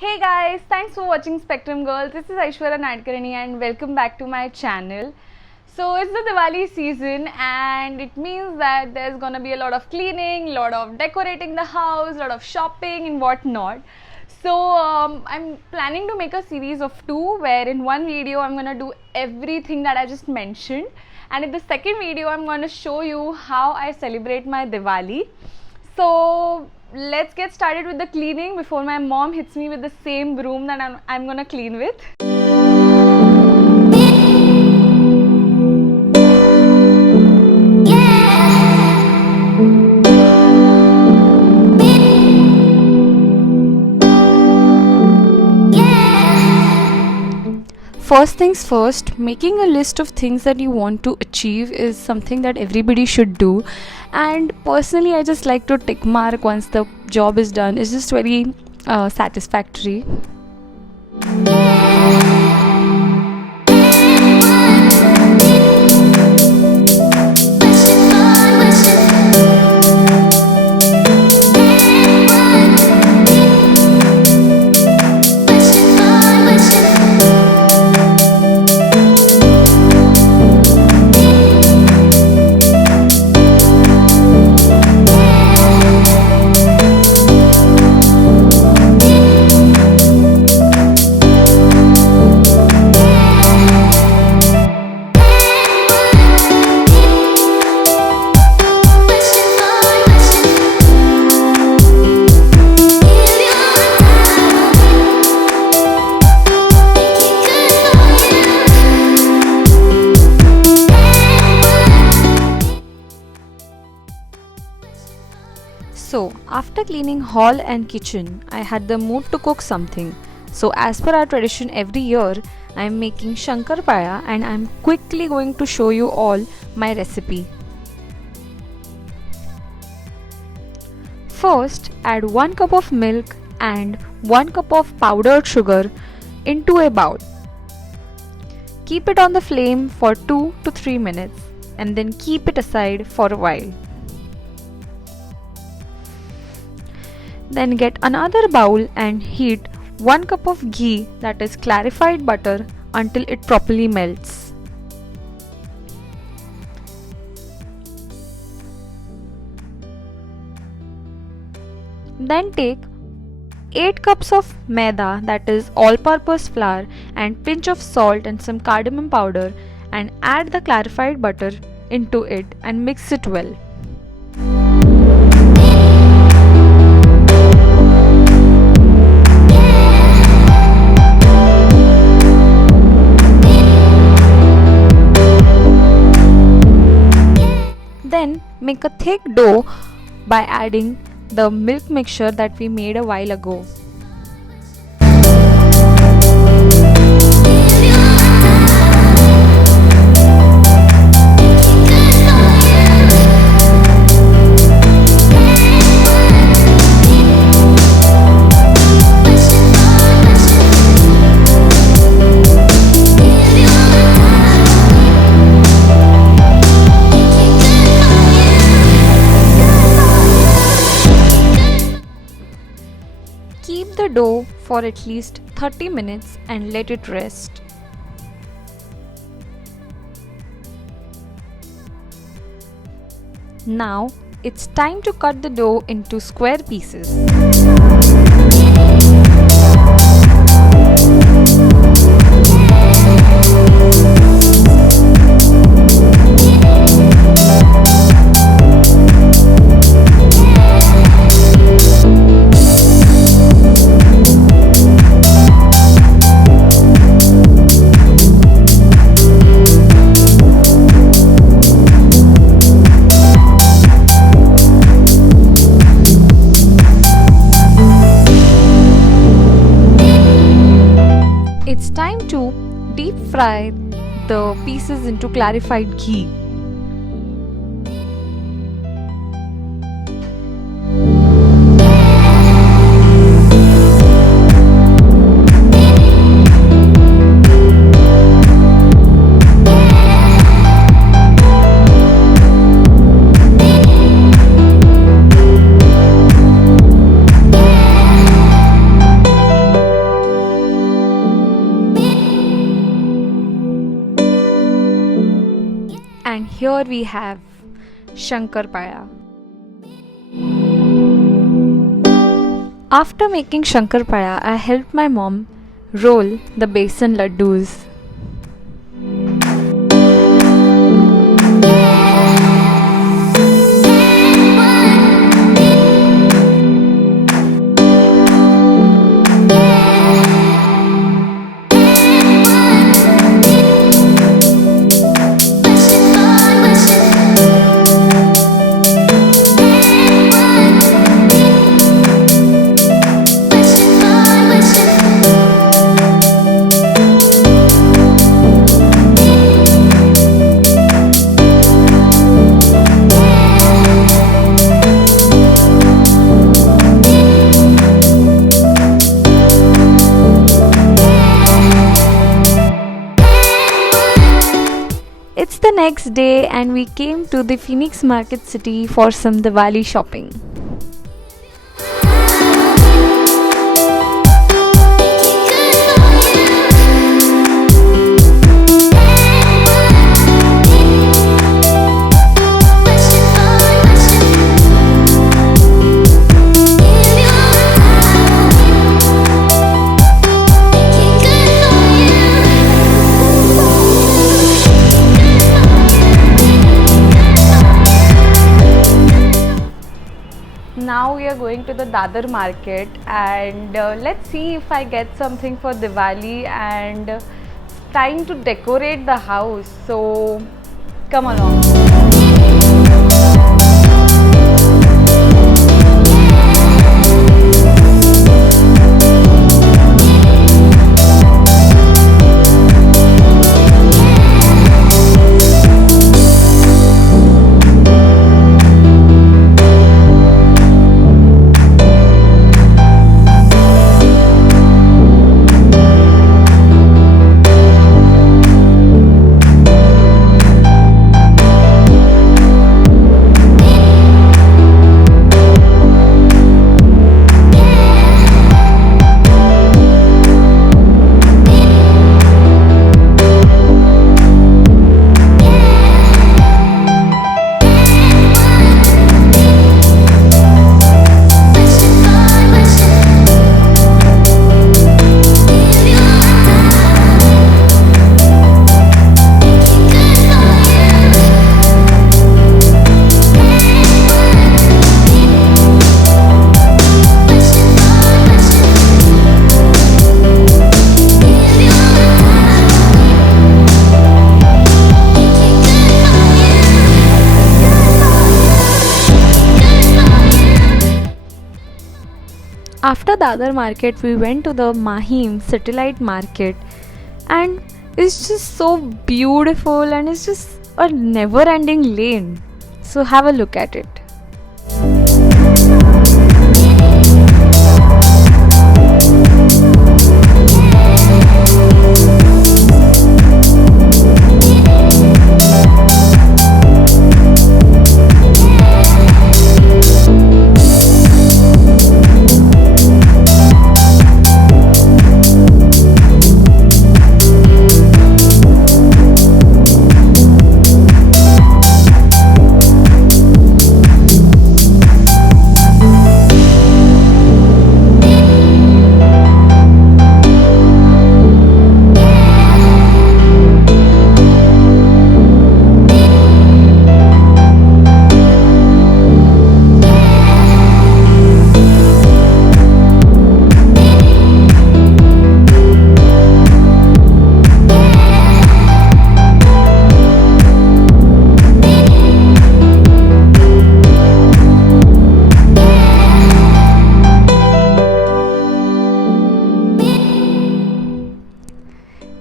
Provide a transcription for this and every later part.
Hey guys, thanks for watching Spectrum Girls. This is Aishwarya Nadkarni and welcome back to my channel. So it's the Diwali season and it means that there's gonna be a lot of cleaning, lot of decorating the house, lot of shopping and whatnot. So I'm planning to make a series of two where in one video I'm gonna do everything that I just mentioned, and in the second video I'm gonna show you how I celebrate my Diwali. So let's get started with the cleaning before my mom hits me with the same broom that I'm gonna clean with. First things first, making a list of things that you want to achieve is something that everybody should do, and personally I just like to tick mark once the job is done. It's just very satisfactory. So after cleaning hall and kitchen, I had the mood to cook something. So as per our tradition every year, I am making Shankar Palya and I am quickly going to show you all my recipe. First, add 1 cup of milk and 1 cup of powdered sugar into a bowl. Keep it on the flame for 2 to 3 minutes and then keep it aside for a while. Then get another bowl and heat 1 cup of ghee, that is clarified butter, until it properly melts. Then take 8 cups of maida, that is all-purpose flour, and pinch of salt and some cardamom powder, and add the clarified butter into it and mix it well. Then make a thick dough by adding the milk mixture that we made a while ago. Keep the dough for at least 30 minutes and let it rest. Now it's time to cut the dough into square pieces. It's time to deep fry the pieces into clarified ghee. here we have Shankar Palya. After making Shankar Palya, I helped my mom roll the besan laddus. It's the next day and we came to the Phoenix Market City for some Diwali shopping. Now we are going to the Dadar market and let's see if I get something for Diwali and time to decorate the house. So come along. After the other market, we went to the Mahim satellite market and it's just so beautiful and it's just a never ending lane. So have a look at it.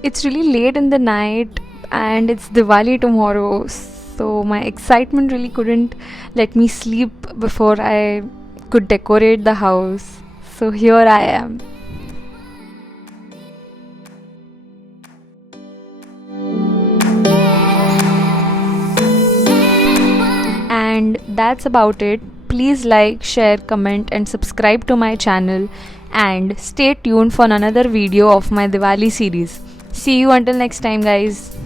It's really late in the night and it's Diwali tomorrow, so my excitement really couldn't let me sleep before I could decorate the house. So here I am. And that's about it. Please like, share, comment and subscribe to my channel and stay tuned for another video of my Diwali series. See you until next time, guys.